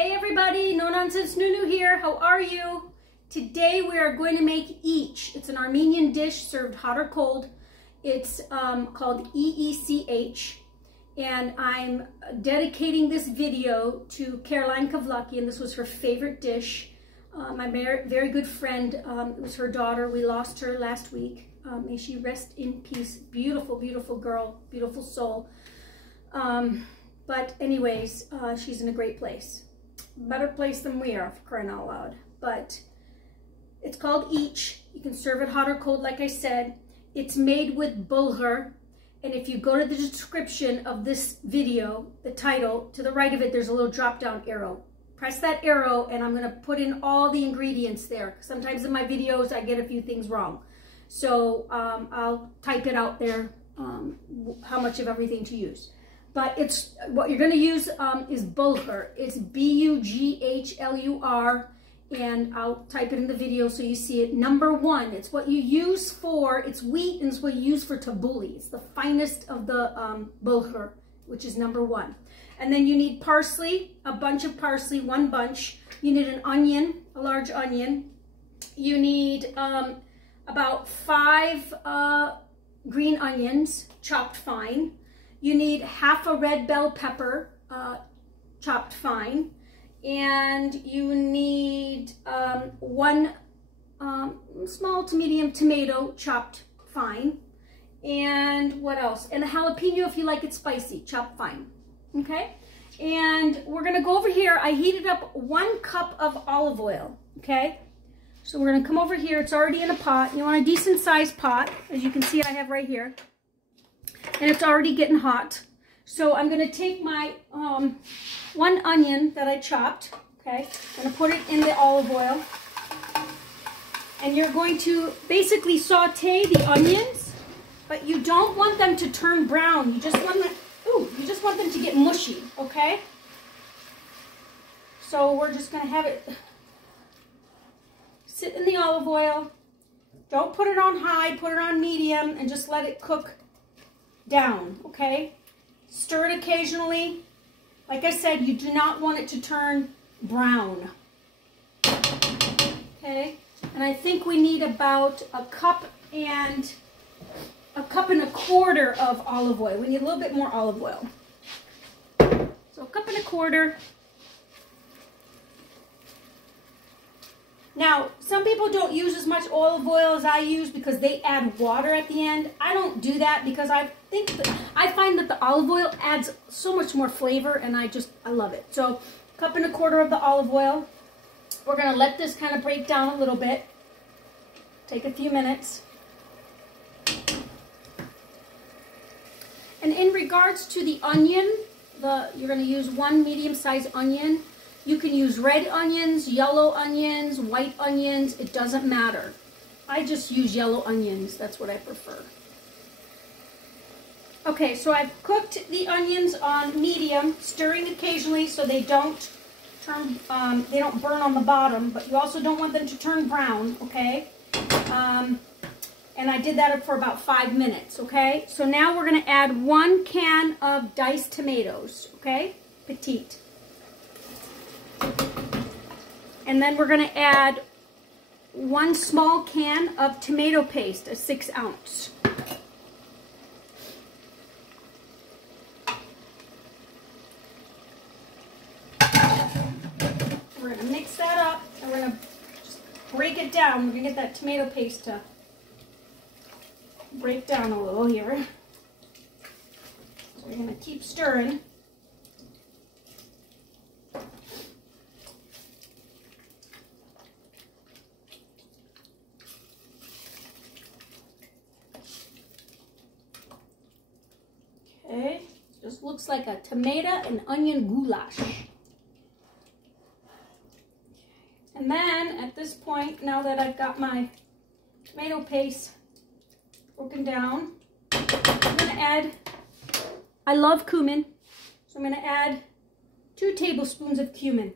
Hey everybody, No Nonsense Nunu here. How are you? Today we are going to make EECH. It's an Armenian dish served hot or cold. It's called EECH, and I'm dedicating this video to Caroline Kavlaki, and this was her favorite dish. My very good friend, it was her daughter. We lost her last week. May she rest in peace. Beautiful, beautiful girl, beautiful soul. But anyways, she's in a great place. Better place than we are, for crying out loud. But it's called EECH. You can serve it hot or cold, like I said. It's made with Bulghur. And if you go to the description of this video, the title, to the right of it, there's a little drop-down arrow. Press that arrow, and I'm going to put in all the ingredients there. Sometimes in my videos, I get a few things wrong. So I'll type it out there, how much of everything to use. But it's what you're going to use is Bulghur. It's B-U-G-H-L-U-R, and I'll type it in the video so you see it. Number one, it's what you use for, it's wheat, and it's what you use for tabbouleh. It's the finest of the Bulghur, which is number one. And then you need parsley, a bunch of parsley, one bunch. You need an onion, a large onion. You need about 5 green onions, chopped fine. You need half a red bell pepper, chopped fine. And you need 1 small to medium tomato, chopped fine. And what else? And a jalapeno if you like it spicy, chopped fine. Okay? And we're gonna go over here. I heated up 1 cup of olive oil, okay? So we're gonna come over here. It's already in a pot. You want a decent sized pot, as you can see I have right here. And it's already getting hot. So I'm going to take my 1 onion that I chopped, okay? I'm going to put it in the olive oil. And you're going to basically saute the onions, but you don't want them to turn brown. You just want them, you just want them to get mushy, okay? So we're just going to have it sit in the olive oil. Don't put it on high, put it on medium, and just let it cook down, okay? Stir it occasionally. Like I said, you do not want it to turn brown. Okay? And I think we need about a cup and a quarter of olive oil. We need a little bit more olive oil. So a cup and a quarter. Now, some people don't use as much olive oil as I use because they add water at the end. I don't do that because I find that the olive oil adds so much more flavor, and I love it. So, cup and a quarter of the olive oil. We're going to let this kind of break down a little bit. Take a few minutes. And in regards to the onion, you're going to use 1 medium-sized onion. You can use red onions, yellow onions, white onions. It doesn't matter. I just use yellow onions. That's what I prefer. Okay, so I've cooked the onions on medium, stirring occasionally so they don't turn, they don't burn on the bottom, but you also don't want them to turn brown, okay? And I did that for about 5 minutes, okay? So now we're going to add 1 can of diced tomatoes, okay? Petite. And then we're going to add 1 small can of tomato paste, a 6 ounce. We're going to mix that up, and we're going to just break it down. We're going to get that tomato paste to break down a little here. So we're going to keep stirring. Okay, just looks like a tomato and onion goulash. And then at this point, now that I've got my tomato paste broken down, I'm going to add, I love cumin, so I'm going to add 2 tablespoons of cumin.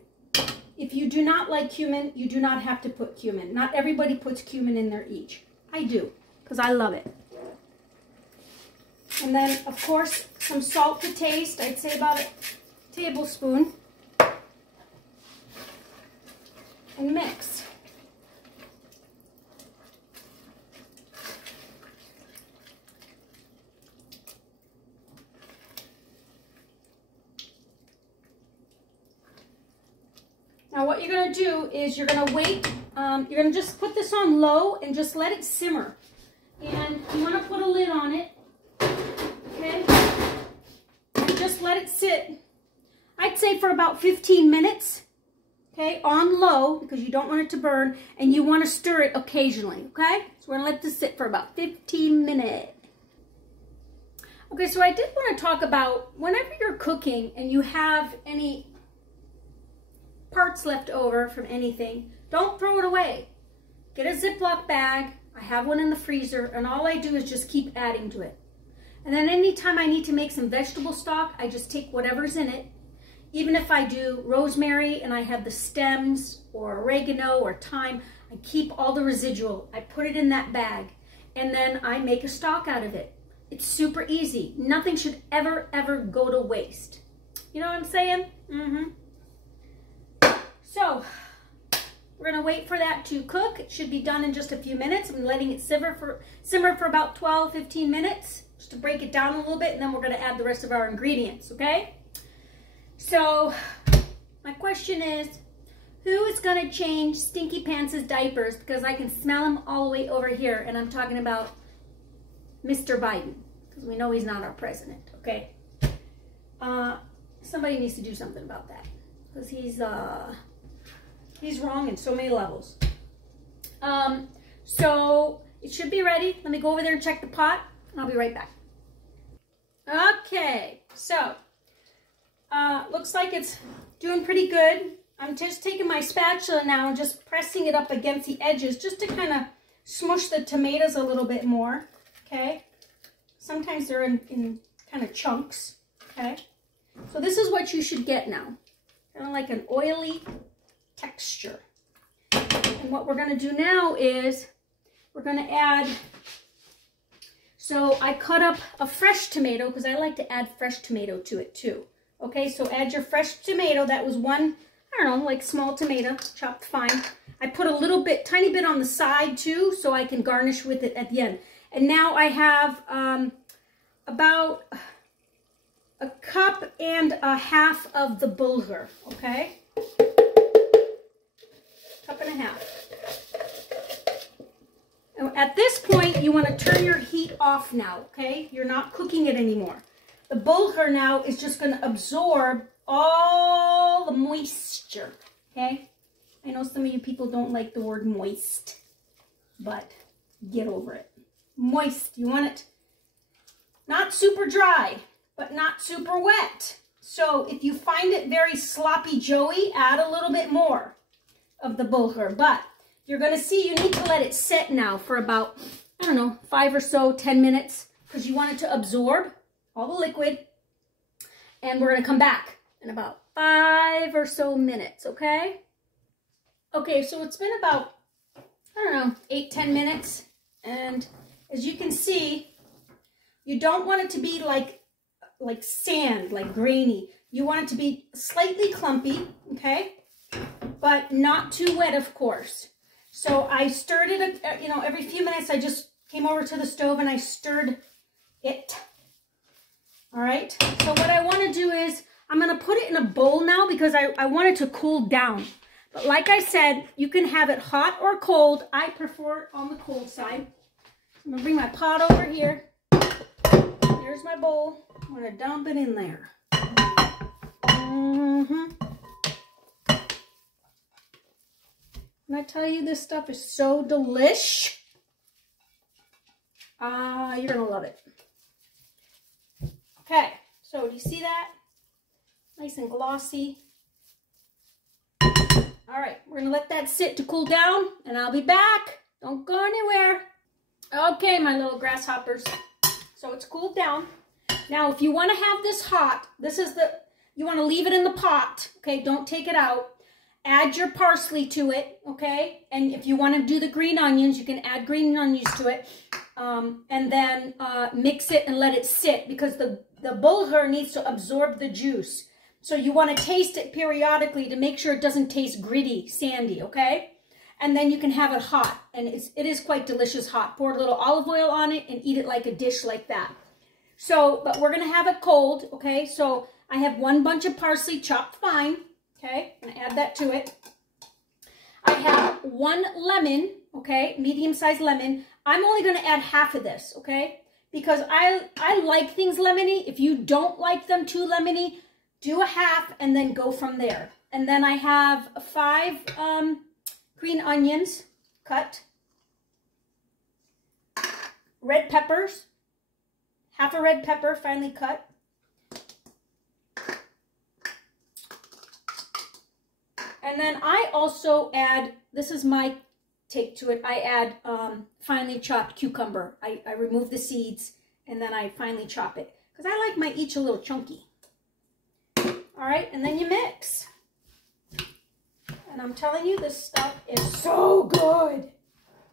If you do not like cumin, you do not have to put cumin. Not everybody puts cumin in their EECH. I do, because I love it. And then, of course, some salt to taste. I'd say about a tablespoon. and mix. Now what you're going to do is you're going to wait, you're going to just put this on low and just let it simmer. And you want to put a lid on it, okay? And just let it sit, I'd say for about 15 minutes, okay? On low, because you don't want it to burn, and you want to stir it occasionally, okay? So we're going to let this sit for about 15 minutes. Okay, so I did want to talk about whenever you're cooking and you have any parts left over from anything, don't throw it away. Get a Ziploc bag. I have one in the freezer, and all I do is just keep adding to it. And then anytime I need to make some vegetable stock, I just take whatever's in it. Even if I do rosemary and I have the stems or oregano or thyme, I keep all the residual. I put it in that bag, and then I make a stock out of it. It's super easy. Nothing should ever, ever go to waste. You know what I'm saying? So, we're going to wait for that to cook. It should be done in just a few minutes. I'm letting it simmer for about 12-15 minutes, just to break it down a little bit, and then we're going to add the rest of our ingredients, okay? So, my question is, who is going to change Stinky Pants' diapers? Because I can smell him all the way over here, and I'm talking about Mr. Biden, because we know he's not our president, okay? Somebody needs to do something about that, because he's wrong in so many levels. So it should be ready. Let me go over there and check the pot, and I'll be right back. Okay, so looks like it's doing pretty good. I'm just taking my spatula now and just pressing it up against the edges just to kind of smush the tomatoes a little bit more, okay? Sometimes they're in kind of chunks, okay? So this is what you should get now. Kind of like an oily texture. And what we're going to do now is we're going to add, so I cut up a fresh tomato because I like to add fresh tomato to it too. Okay, so add your fresh tomato. That was one, I don't know, like small tomato, chopped fine. I put a little bit, tiny bit on the side too, so I can garnish with it at the end. And now I have about a cup and a half of the bulgur, okay? Cup and a half. And at this point, you want to turn your heat off now, okay? You're not cooking it anymore. The bulgur now is just going to absorb all the moisture, okay? I know some of you people don't like the word moist, but get over it. Moist. You want it not super dry, but not super wet. So if you find it very sloppy joey, add a little bit more of the bulgur. But you're going to see you need to let it sit now for about, I don't know, 5 or so, 10 minutes, because you want it to absorb all the liquid. And we're going to come back in about 5 or so minutes, okay? Okay, so it's been about, I don't know, 8-10 minutes. And as you can see, you don't want it to be like sand, like grainy. You want it to be slightly clumpy, okay? But not too wet, of course. So I stirred it, you know, every few minutes I just came over to the stove and I stirred it. All right, so what I want to do is I'm going to put it in a bowl now because I want it to cool down. But like I said, you can have it hot or cold. I prefer it on the cold side. I'm going to bring my pot over here. Here's my bowl. I'm going to dump it in there. And I tell you, this stuff is so delish. You're going to love it. Okay, so do you see that? Nice and glossy. All right, we're going to let that sit to cool down, and I'll be back. Don't go anywhere. Okay, my little grasshoppers. So it's cooled down. Now, if you want to have this hot, you want to leave it in the pot, okay? Don't take it out. Add your parsley to it, okay? And if you want to do the green onions, you can add green onions to it. And then mix it and let it sit because the bulgur needs to absorb the juice. So you want to taste it periodically to make sure it doesn't taste gritty, sandy, okay? And then you can have it hot, and it is quite delicious hot. Pour a little olive oil on it and eat it like a dish like that. So, but we're going to have it cold, okay? So I have 1 bunch of parsley chopped fine, okay? I'm going to add that to it. I have 1 lemon, okay? Medium-sized lemon. I'm only going to add half of this, okay? Because I like things lemony. If you don't like them too lemony, do a half and then go from there. And then I have 5 green onions cut, red peppers, half a red pepper finely cut, and then I also add, this is my take to it, I add finely chopped cucumber. I remove the seeds and then I finely chop it because I like my EECH a little chunky. All right, and then you mix. And I'm telling you, this stuff is so good.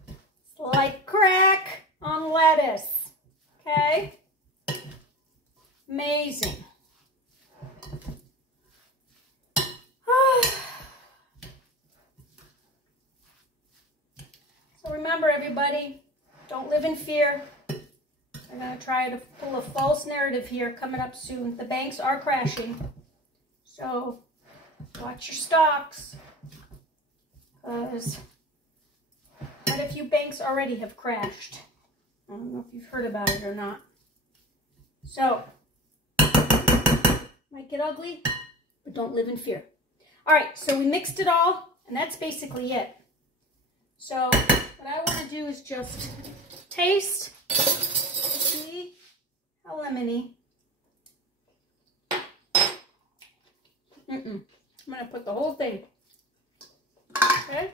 It's like crack on lettuce, okay? Amazing. So remember, everybody, don't live in fear. I'm going to try to pull a false narrative here coming up soon. The banks are crashing. So watch your stocks. Because quite a few banks already have crashed. I don't know if you've heard about it or not. So, might get ugly, but don't live in fear. All right, so we mixed it all, and that's basically it. So, what I want to do is just taste, see how lemony. I'm going to put the whole thing. Okay.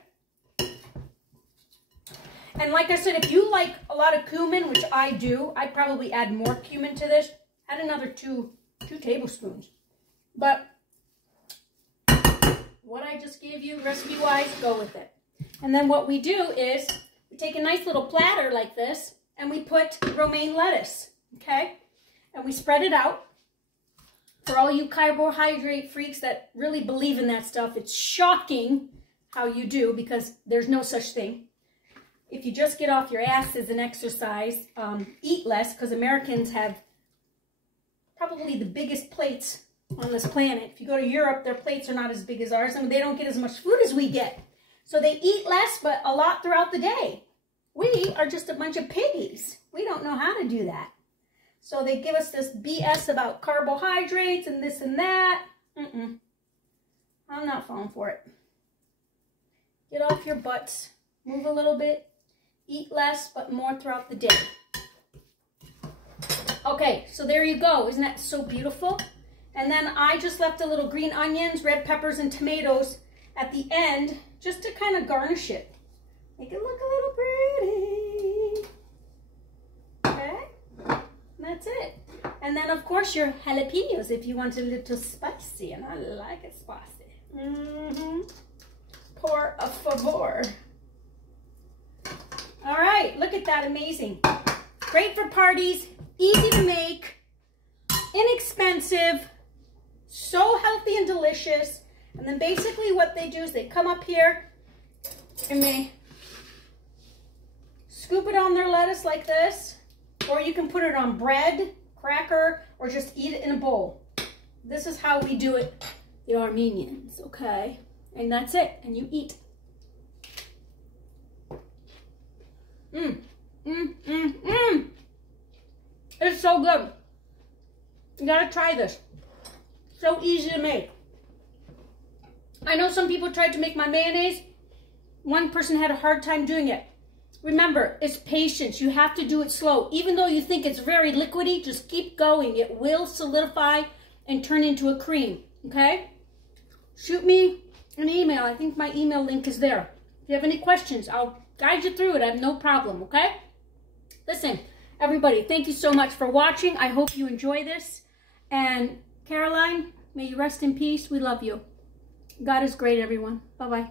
And like I said, if you like a lot of cumin, which I do, I'd probably add more cumin to this. Add another two tablespoons. But what I just gave you recipe-wise, go with it. And then what we do is we take a nice little platter like this and we put romaine lettuce, okay? And we spread it out. For all you carbohydrate freaks that really believe in that stuff, it's shocking how you do, because there's no such thing. If you just get off your asses and exercise, eat less, because Americans have probably the biggest plates on this planet. If you go to Europe, their plates are not as big as ours, and they don't get as much food as we get. So they eat less, but a lot throughout the day. We are just a bunch of piggies. We don't know how to do that. So they give us this BS about carbohydrates and this and that. I'm not falling for it. Get off your butts. Move a little bit. Eat less, but more throughout the day. Okay, so there you go. Isn't that so beautiful? And then I just left a little green onions, red peppers, and tomatoes at the end, just to kind of garnish it. Make it look a little pretty. Okay? And that's it. And then, of course, your jalapenos if you want a little spicy, and I like it spicy. Por favor. All right, look at that, amazing. Great for parties, easy to make, inexpensive, so healthy and delicious. And then basically what they do is they come up here and they scoop it on their lettuce like this, or you can put it on bread, cracker, or just eat it in a bowl. This is how we do it, the Armenians, okay? And that's it, and you eat. It's so good. You gotta try this. So easy to make. I know some people tried to make my mayonnaise. One person had a hard time doing it. Remember, it's patience. You have to do it slow. Even though you think it's very liquidy, just keep going. It will solidify and turn into a cream, okay? Shoot me an email. I think my email link is there. If you have any questions, I'll guide you through it. I have no problem, okay? Listen, everybody, thank you so much for watching. I hope you enjoy this. And Caroline, may you rest in peace. We love you. God is great, everyone. Bye-bye.